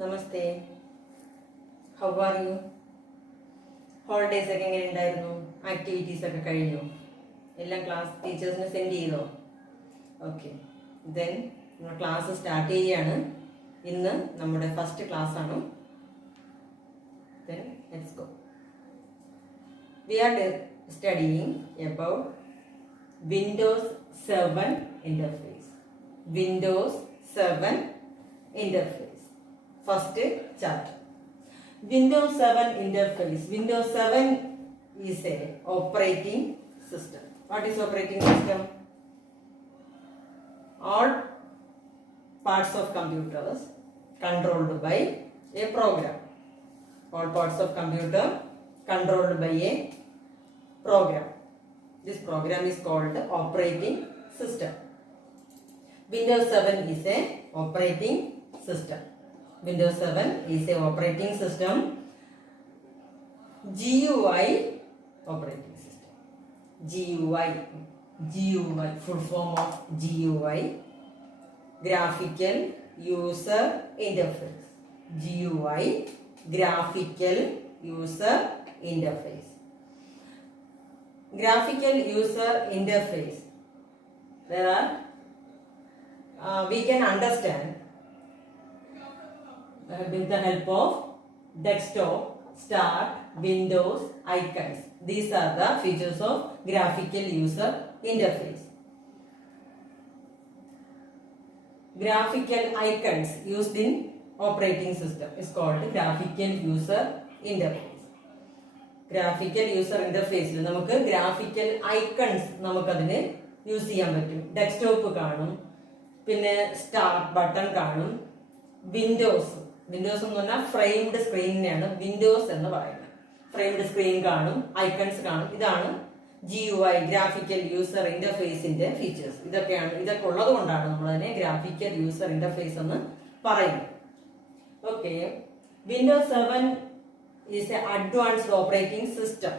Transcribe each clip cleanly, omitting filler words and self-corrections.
Namaste. How are you? Holidays ഒക്കെ എങ്ങനെ ഉണ്ടായിരുന്നു? ആക്ടിവിറ്റീസ് ഒക്കെ കഴിഞ്ഞു? എല്ലാം ക്ലാസ് ടീച്ചേഴ്സിന് സെൻഡ് ചെയ്തോ? ഓക്കെ, ദെൻ നമ്മൾ ക്ലാസ് സ്റ്റാർട്ട് ചെയ്യുകയാണ്. ഇന്ന് നമ്മുടെ ഫസ്റ്റ് ക്ലാസ് ആണ്. Then let's go. We are studying about Windows 7 interface. Windows 7 interface. First chapter. Windows 7 interface. Windows 7 is a operating system. What is operating system? All parts of computers controlled by a program. All parts of computer controlled by a program. This program is called operating system. Windows 7 is a operating system. Windows 7 is a operating system. GUI operating system. GUI full form of GUI, graphical user interface. GUI, graphical user interface. Graphical user interface, there are we can understand with the help of desktop, start, windows, icons. These are the features of graphical user interface. Graphical icons used in operating system is called graphical user interface. Graphical user interface il namukku graphical icons namukadine use cheyan pattum. Desktop കാണും, പിന്നെ start button കാണും, Windows എന്ന് പറഞ്ഞാൽ framed സ്ക്രീനിനെയാണ് Windows എന്ന് പറയുന്നത്. Framed screen കാണും, icons കാണും. ഇതാണ് GUI, ഗ്രാഫിക്കൽ യൂസർ ഇന്റർഫേസിന്റെ ഫീച്ചേഴ്സ്. ഇതൊക്കെ ഉള്ളത് കൊണ്ടാണ് നമ്മൾ അതിനെ ഗ്രാഫിക്കൽ യൂസർ ഇന്റർഫേസ് എന്ന് പറയുന്നത്. Okay, Windows 7 is a advanced operating system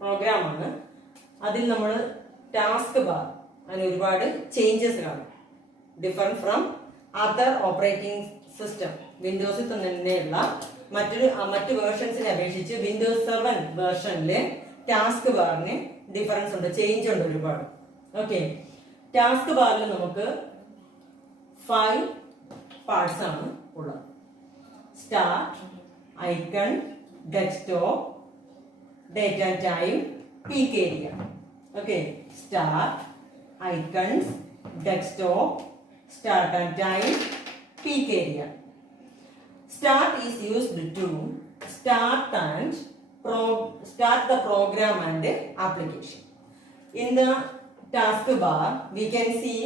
program ആണ്. അതിൽ നമ്മൾ ടാസ്ക് ബാർ അതിന് ഒരുപാട് ചേഞ്ചസ് കാണും. Different from other operating system. വിൻഡോസിൽ തന്നെയുള്ള മറ്റ് വേർഷൻസിനെ അപേക്ഷിച്ച് വിൻഡോസ് 7 വേർഷനിലെ ടാസ്ക് ബാറിന് ഡിഫറൻസ് ഉണ്ട്, ചേഞ്ച് ഉണ്ട് ഒരുപാട്. ഓക്കെ, ടാസ്ക് ബാറിൽ നമുക്ക് 5 പാർട്സ് ആണ് ഉള്ളത്. Start, icon, desktop, date and time, peak area. Okay, start, icons, desktop, start and time, peak area. Start is used to start the program and application. In the taskbar, we can see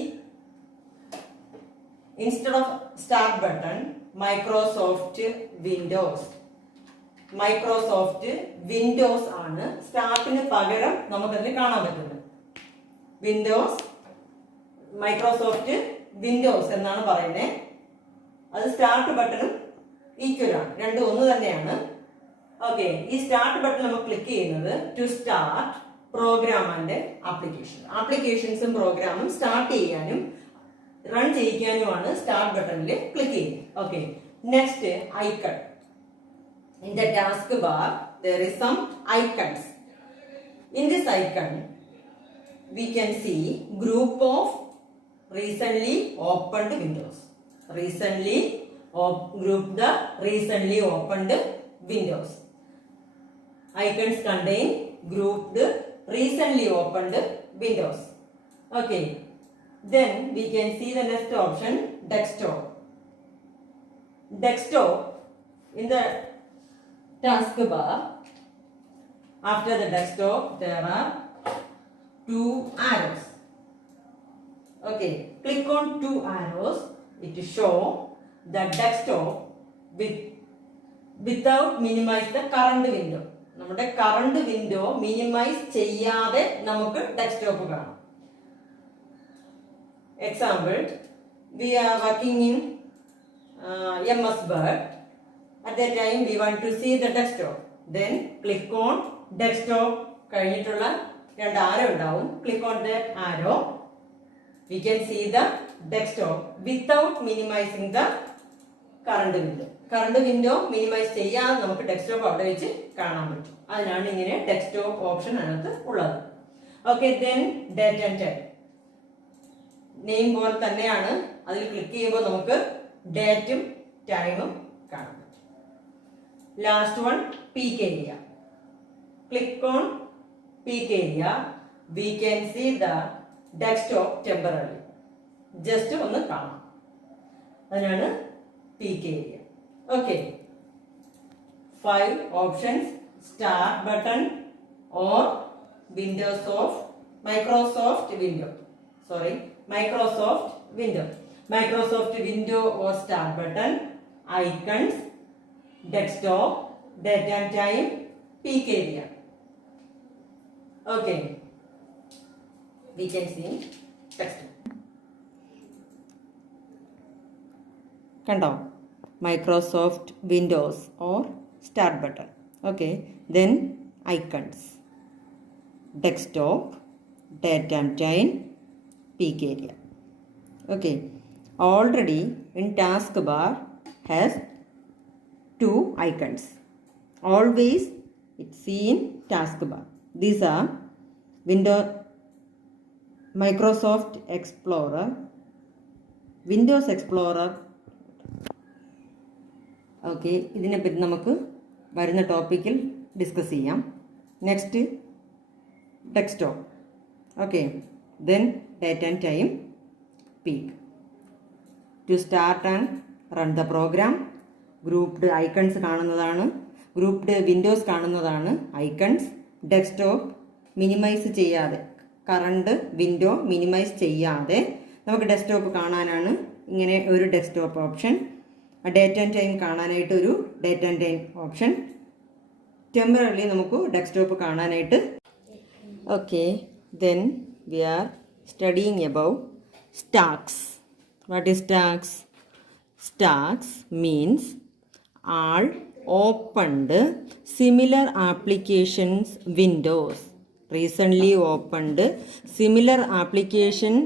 instead of start button, Microsoft Windows ആണ് സ്റ്റാർട്ടിന് പകരം നമുക്കതിൽ കാണാൻ പറ്റുന്നത്. Microsoft Windows എന്നാണ് പറയുന്നത്. അത് start ബട്ടണും equal ആണ്, രണ്ടും ഒന്ന് തന്നെയാണ്. ഓക്കെ, ഈ സ്റ്റാർട്ട് ബട്ടൺ നമ്മൾ ക്ലിക്ക് ചെയ്യുന്നത് ടു സ്റ്റാർട്ട് പ്രോഗ്രാം ആൻഡ് ആപ്ലിക്കേഷൻസും പ്രോഗ്രാമും സ്റ്റാർട്ട് ചെയ്യാനും റൺ ചെയ്യിക്കാനുമാണ് സ്റ്റാർട്ട് ബട്ടണിൽ ക്ലിക്ക് ചെയ്യുന്നത്. Okay, next icon. In the task bar there is some icons. In this icon we can see group of recently opened windows. Group the recently opened windows. Icons contain grouped recently opened windows. Okay, then we can see the next option, desktop. In the taskbar, after the desktop there are 2 arrows. Okay, click on 2 arrows. It will show the desktop without minimize the current window. നമ്മുടെ current window minimise ചെയ്യാതെ നമുക്ക് desktop കാണാം. Example, we are working in MS Word. At that time we want to see the desktop. Then click on desktop. കഴിഞ്ഞിട്ടുള്ള 2 ആരോ ഉണ്ടാവും. Click on that arrow. We can see the desktop without minimizing the current window minimise ചെയ്യാതെ നമുക്ക് desktop അവിടെ വെച്ച് കാണാൻ പറ്റും. അതിനാണ് ഇങ്ങനെ ഡെസ്ക്ടോപ്പ് ഓപ്ഷൻ അതിനകത്ത് ഉള്ളത്. Okay, then date and time. Name പോലെ തന്നെയാണ്. അതിൽ ക്ലിക്ക് ചെയ്യുമ്പോൾ നമുക്ക് ഡേറ്റും ടൈമും കാണാൻ പറ്റും. Last one, peek area. Click on peek area. We can see the desktop temporary. Just ഒന്ന് കാണാം. അതിനാണ് peek area. Okay, 5 options. Start button or Microsoft window or start button, icons, desktop, date and time, peak area. Okay, we can see text. Kando Microsoft Windows or start button. Okay, then icons, desktop, date and time, peak area. Okay, already in taskbar has 2 icons. Always it's seen taskbar. These are Microsoft Explorer, Windows Explorer. Okay, ഇതിനെപ്പറ്റി നമുക്ക് വരുന്ന ടോപ്പിക്കിൽ discuss ചെയ്യാം. Next desktop. Okay, then date and time, peek. To start and run the program. Grouped icons കാണുന്നതാണ്, grouped windows കാണുന്നതാണ് icons. Desktop minimise ചെയ്യാതെ, current window minimise ചെയ്യാതെ നമുക്ക് ഡെസ്ക്ടോപ്പ് കാണാനാണ് ഇങ്ങനെ ഒരു desktop option. Date and time കാണാനായിട്ട് ഒരു date and time option. Temporary നമുക്ക് ഡെസ്ക്ടോപ്പ് കാണാനായിട്ട്. Okay, then we are studying about stacks. What is stacks? Stacks means all opened similar applications windows. Recently opened similar application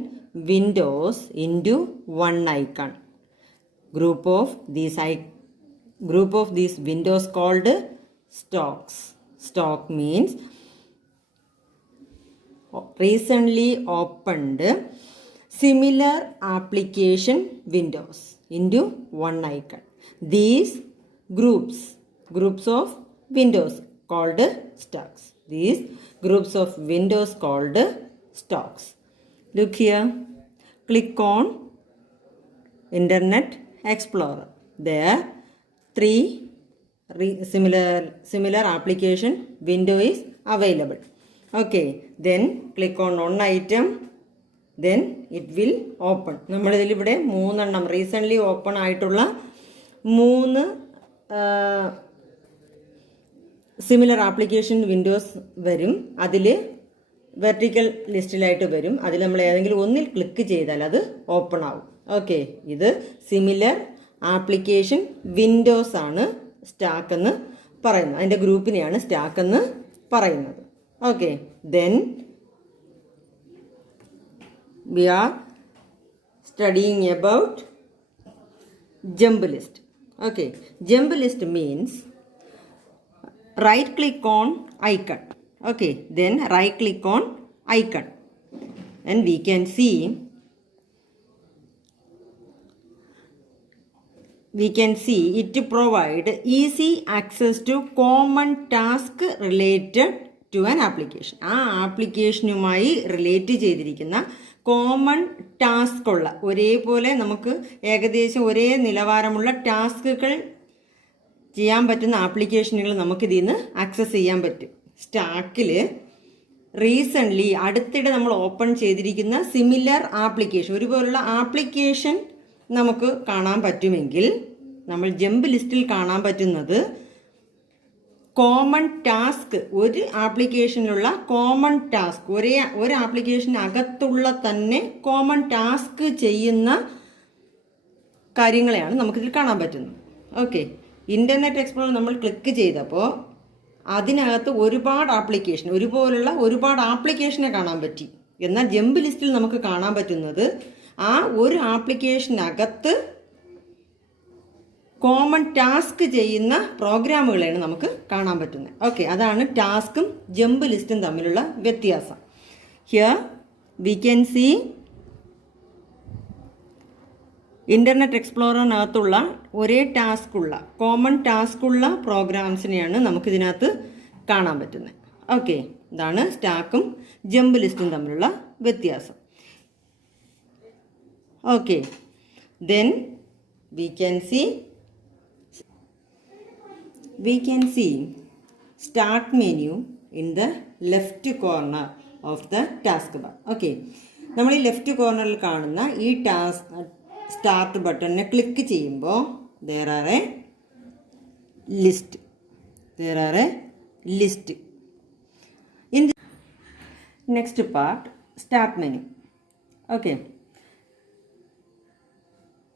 windows into one icon. Group of these windows called stacks. Stack means recently opened similar application windows into one icon. These groups of windows called stacks. These groups of windows called stacks. Look here, click on Internet Explorer. There 3 similar application window is available. Okay, then click on one item, then it will open. നമ്മളിതിൽ ഇവിടെ 3 എണ്ണം recently open ആയിട്ടുള്ള 3 similar application Windows വരും. അതിൽ vertical ലിസ്റ്റിലായിട്ട് വരും. അതിൽ നമ്മൾ ഏതെങ്കിലും ഒന്നിൽ ക്ലിക്ക് ചെയ്താൽ അത് ഓപ്പൺ ആവും. ഓക്കെ, ഇത് സിമിലർ ആപ്ലിക്കേഷൻ വിൻഡോസ് ആണ് സ്റ്റാക്ക് എന്ന് പറയുന്നത്. അതിൻ്റെ ഗ്രൂപ്പിനെയാണ് സ്റ്റാക്ക് എന്ന് പറയുന്നത്. Okay, then we are studying about jump list. Okay, jump list means right click on icon. Okay, then right click on icon and we can see it provide easy access to common task related to an application. ആ ആപ്ലിക്കേഷനുമായി relate ചെയ്തിരിക്കുന്ന common task ഉള്ള ഒരേപോലെ നമുക്ക് ഏകദേശം ഒരേ നിലവാരമുള്ള ടാസ്കുകൾ ചെയ്യാൻ പറ്റുന്ന ആപ്ലിക്കേഷനുകൾ നമുക്കിതിൽ നിന്ന് ആക്സസ് ചെയ്യാൻ പറ്റും. സ്റ്റാക്കിൽ റീസെൻ്റ്ലി അടുത്തിടെ നമ്മൾ ഓപ്പൺ ചെയ്തിരിക്കുന്ന സിമിലർ ആപ്ലിക്കേഷൻ ഒരുപോലുള്ള ആപ്ലിക്കേഷൻ നമുക്ക് കാണാൻ പറ്റുമെങ്കിൽ നമ്മൾ ജമ്പ് ലിസ്റ്റിൽ കാണാൻ പറ്റുന്നത് കോമൺ ടാസ്ക്, ഒരു ആപ്ലിക്കേഷനിലുള്ള കോമൺ ടാസ്ക്, ഒരു ആപ്ലിക്കേഷനകത്തുള്ള തന്നെ കോമൺ ടാസ്ക് ചെയ്യുന്ന കാര്യങ്ങളെയാണ് നമുക്കിതിൽ കാണാൻ പറ്റുന്നത്. ഓക്കെ, ഇൻ്റർനെറ്റ് എക്സ്പ്ലോറർ നമ്മൾ ക്ലിക്ക് ചെയ്തപ്പോൾ അതിനകത്ത് ഒരുപാട് ആപ്ലിക്കേഷൻ, ഒരുപാട് ആപ്ലിക്കേഷനെ കാണാൻ പറ്റി. എന്നാൽ ജമ്പ് ലിസ്റ്റിൽ നമുക്ക് കാണാൻ പറ്റുന്നത് ആ ഒരു ആപ്ലിക്കേഷനകത്ത് കോമൺ ടാസ്ക് ചെയ്യുന്ന പ്രോഗ്രാമുകളെയാണ് നമുക്ക് കാണാൻ പറ്റുന്നത്. ഓക്കെ, അതാണ് ടാസ്കും ജമ്പ് ലിസ്റ്റും തമ്മിലുള്ള വ്യത്യാസം. Here we can see internet എക്സ്പ്ലോററിനകത്തുള്ള ഒരേ ടാസ്കുള്ള കോമൺ ടാസ്കുള്ള പ്രോഗ്രാംസിനെയാണ് നമുക്കിതിനകത്ത് കാണാൻ പറ്റുന്നത്. ഓക്കെ, ഇതാണ് സ്റ്റാക്കും ജമ്പ് ലിസ്റ്റും തമ്മിലുള്ള വ്യത്യാസം. Okay, then we can see start menu in the left corner of the taskbar. Okay, നമ്മൾ ഈ ലെഫ്റ്റ് കോർണറിൽ കാണുന്ന ഈ സ്റ്റാർട്ട് ബട്ടണിനെ ക്ലിക്ക് ചെയ്യുമ്പോൾ there are a list in the next part, start menu. Okay,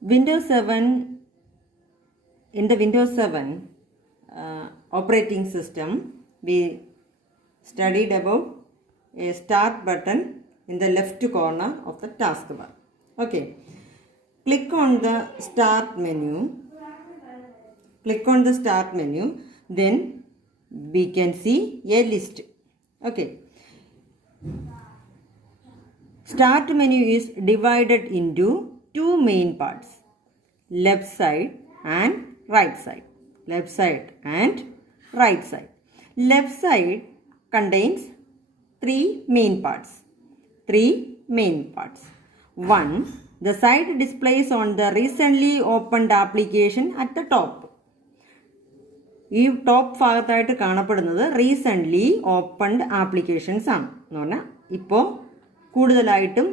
Windows 7, in the Windows 7 operating system, we studied about a start button in the left corner of the taskbar. Okay, click on the start menu, then we can see a list. Okay, start menu is divided into two main parts, left side and right side. Left side contains three main parts. One, the side displays on the recently opened application at the top. ഈ top ഭാഗത്തായിട്ട് കാണപ്പെടുന്നത് recently opened applications ആണ് എന്ന് പറഞ്ഞാൽ ഇപ്പോൾ കൂടുതലായിട്ടും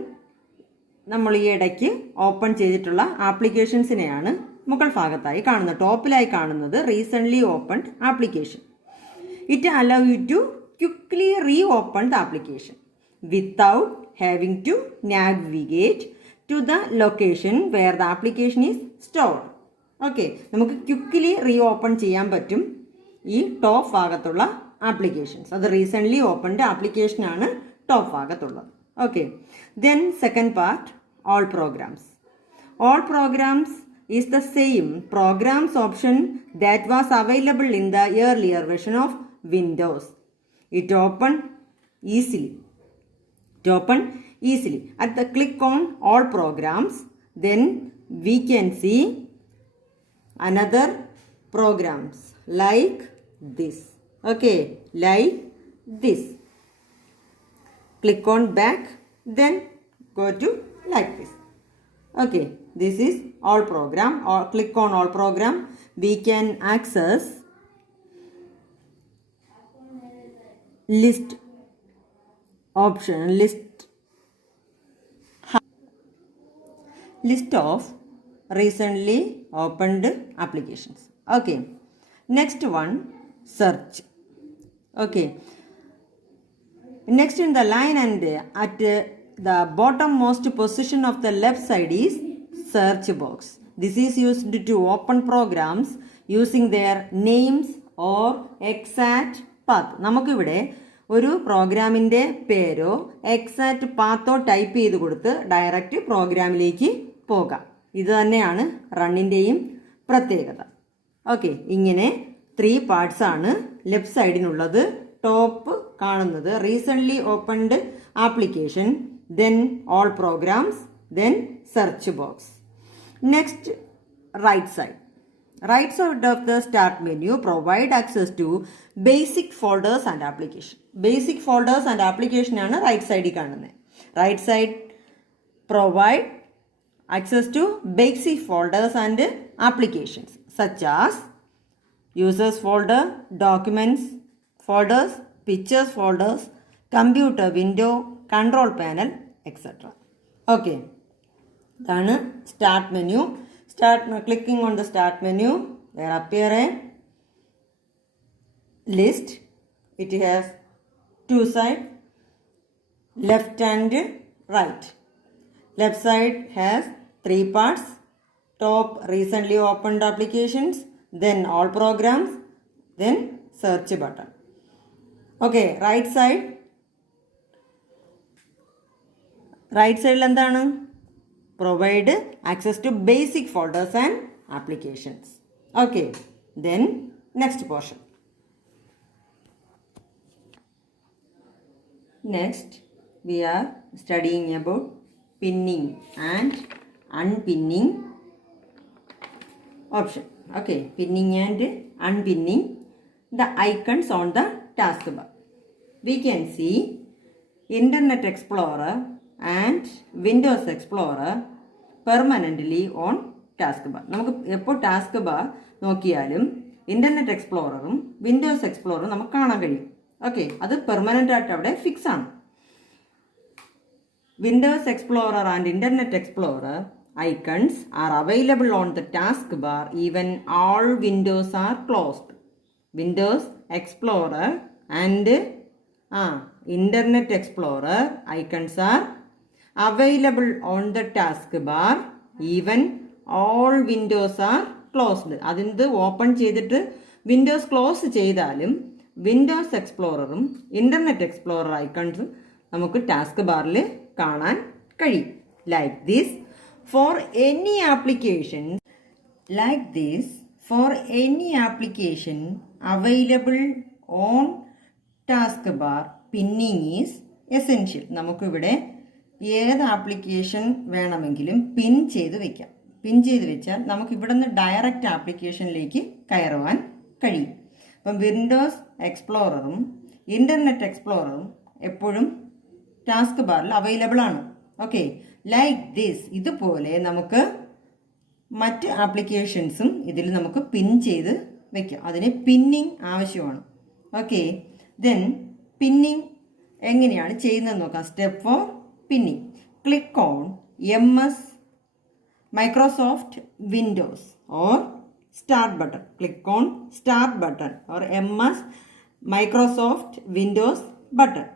നമ്മൾ ഈ ഇടയ്ക്ക് ഓപ്പൺ ചെയ്തിട്ടുള്ള ആപ്ലിക്കേഷൻസിനെയാണ് മുകൾ ഭാഗത്തായി കാണുന്നത്. ടോപ്പിലായി കാണുന്നത് recently opened application. It allow you to quickly reopen the application without having to navigate to the location where the application is stored. Okay, നമുക്ക് ക്വിക്ക്ലി റീ ഓപ്പൺ ചെയ്യാൻ പറ്റും ഈ ടോപ്പ് ഭാഗത്തുള്ള ആപ്ലിക്കേഷൻസ്. അത് റീസെൻ്റ്ലി ഓപ്പൺഡ് ആപ്ലിക്കേഷനാണ് top ഭാഗത്തുള്ളത്. Okay, then second part, all programs. All programs is the same programs option that was available in the earlier version of Windows. It opened easily. At the click on all programs, then we can see another programs like this. Okay, like this. Click on back, then go to like this. Okay, this is all program, or click on all program. We can access list option, list of recently opened applications. Okay, next one, search. Okay, next in the line and at the bottommost position of the left side is search box. This is used to open programs using their names or exact path. നമുക്കിവിടെ ഒരു പ്രോഗ്രാമിൻ്റെ പേരോ exact പാത്തോ type ചെയ്ത് കൊടുത്ത് direct പ്രോഗ്രാമിലേക്ക് പോകാം. ഇത് തന്നെയാണ് റണ്ണിൻ്റെയും പ്രത്യേകത. ഓക്കെ, ഇങ്ങനെ 3 പാർട്സ് ആണ് ലെഫ്റ്റ് സൈഡിനുള്ളത്. ടോപ്പ് കാണുന്നത് recently opened application, then all programs, then search box. Next right side. Right side of the start menu provide access to basic folders and application. Basic folders and ആപ്ലിക്കേഷനാണ് right സൈഡിൽ കാണുന്നത്. Right side provide access to basic folders and applications such as users folder, documents folders, pictures folders, computer window, control panel, etc. Okay, then start menu. Clicking on the start menu, there appear a list. It has 2 sides, left and right. Left side has 3 parts, top recently opened applications, then all programs, then search button. Okay, right side എന്താണ്? Provide access to basic folders and applications. Okay, then next portion. Next, we are studying about pinning and unpinning option. Okay, pinning and unpinning the icons on the taskbar. We can see Internet Explorer and Windows Explorer permanently on taskbar. നമുക്ക് എപ്പോൾ task bar നോക്കിയാലും internet എക്സ്പ്ലോററും Windows എക്സ്പ്ലോററും നമുക്ക് കാണാൻ കഴിയും. Okay, അത് permanent ആയിട്ട് അവിടെ fix ആണ്. Windows Explorer and Internet Explorer icons are available on the taskbar even all windows are closed. Windows Explorer and Internet Explorer icons are available on the taskbar even all windows are closed. അതിന് open ചെയ്തിട്ട് Windows close ചെയ്താലും Windows എക്സ്പ്ലോററും internet explorer ഐക്കൺസും നമുക്ക് task ബാറിൽ കാണാൻ കഴിയും. Like this for any application available on task bar pinning is essential. നമുക്കിവിടെ ഏത് application വേണമെങ്കിലും പിൻ ചെയ്ത് വെക്കാം. പിൻ ചെയ്ത് വെച്ചാൽ നമുക്ക് ഇവിടെ നിന്ന് ഡയറക്റ്റ് ആപ്ലിക്കേഷനിലേക്ക് കയറുവാൻ കഴിയും. അപ്പം വിൻഡോസ് എക്സ്പ്ലോററും ഇൻ്റർനെറ്റ് എക്സ്പ്ലോററും എപ്പോഴും ടാസ്ക് ബാറിൽ അവൈലബിൾ ആണ്. Okay, like this. ഇതുപോലെ നമുക്ക് മറ്റ് ആപ്ലിക്കേഷൻസും ഇതിൽ നമുക്ക് പിൻ ചെയ്ത് വെക്കാം. അതിന് പിന്നിങ് ആവശ്യമാണ്. ഓക്കെ, ദെൻ പിന്നിങ് എങ്ങനെയാണ് ചെയ്യുന്നതെന്ന് നോക്കാം. Step for pinning. Click on MS Microsoft Windows or Start button. Click on Start button or MS Microsoft Windows button.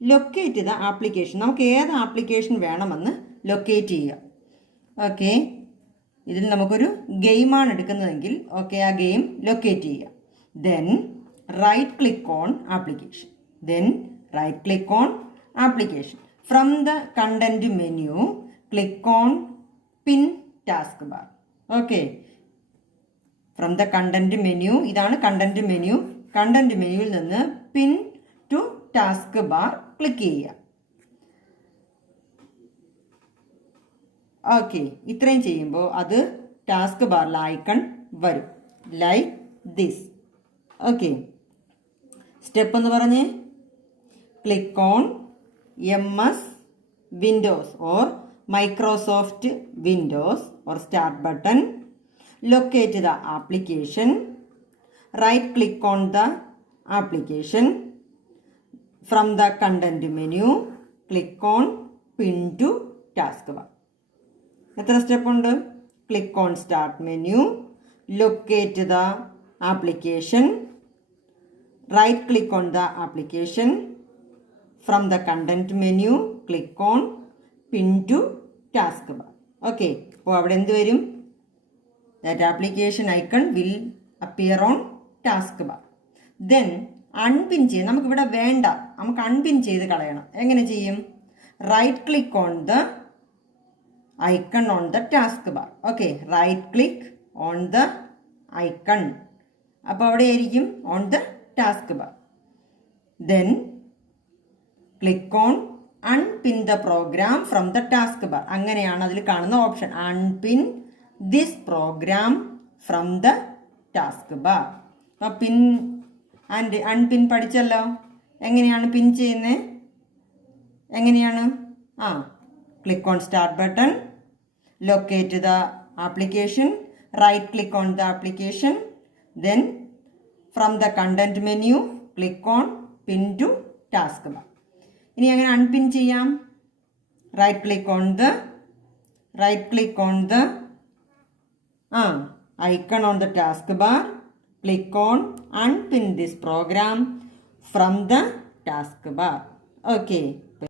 Locate ചെയ്ത ആപ്ലിക്കേഷൻ, നമുക്ക് ഏത് ആപ്ലിക്കേഷൻ വേണമെന്ന് ലൊക്കേറ്റ് ചെയ്യുക. ഓക്കെ, ഇതിൽ നമുക്കൊരു ഗെയിമാണ് എടുക്കുന്നതെങ്കിൽ ഓക്കെ, ആ ഗെയിം ലൊക്കേറ്റ് ചെയ്യുക. Then right click on application. From the content menu click on pin taskbar. Okay, from the content menu, ഇതാണ് കണ്ടന്റ് മെനു. കണ്ടന്റ് മെനുവിൽ നിന്ന് pin to taskbar click ചെയ്യുക. ഓക്കെ, ഇത്രയും ചെയ്യുമ്പോൾ അത് task ബാറിൽ icon വരും ലൈക്ക് ദിസ്. ഓക്കെ, സ്റ്റെപ്പ് എന്ന് പറഞ്ഞ് click on MS Windows or Microsoft Windows or Start button. Locate the application. Right click on the application. From the content menu click on pin to taskbar. എത്ര step ഉണ്ട്? Click on start menu, locate the application, right click on the application, from the content menu click on pin to taskbar. Okay, അപ്പോൾ അവിടെ എന്ത് വരും? That application icon will appear on taskbar. Then unpin ചെയ്ത്, നമുക്കിവിടെ വേണ്ട, നമുക്ക് unpin ചെയ്ത് കളയണം. എങ്ങനെ ചെയ്യും? Right click on the icon on the taskbar. Okay, right click on the icon. അപ്പോൾ അവിടെ ആയിരിക്കും on the taskbar. Then click on unpin the program from the taskbar. അങ്ങനെയാണ് അതിൽ കാണുന്ന option, unpin this program from the taskbar. അപ്പോൾ പിൻ and unpin പഠിച്ചല്ലോ. എങ്ങനെയാണ് പിൻ ചെയ്യുന്നത്? എങ്ങനെയാണ്? Click on start button, locate the application, right click on the application, then from the content menu click on pin to taskbar. ഇനി എങ്ങനെ unpin ചെയ്യാം? right click on the icon on the taskbar, click on unpin this program from the taskbar. Okay.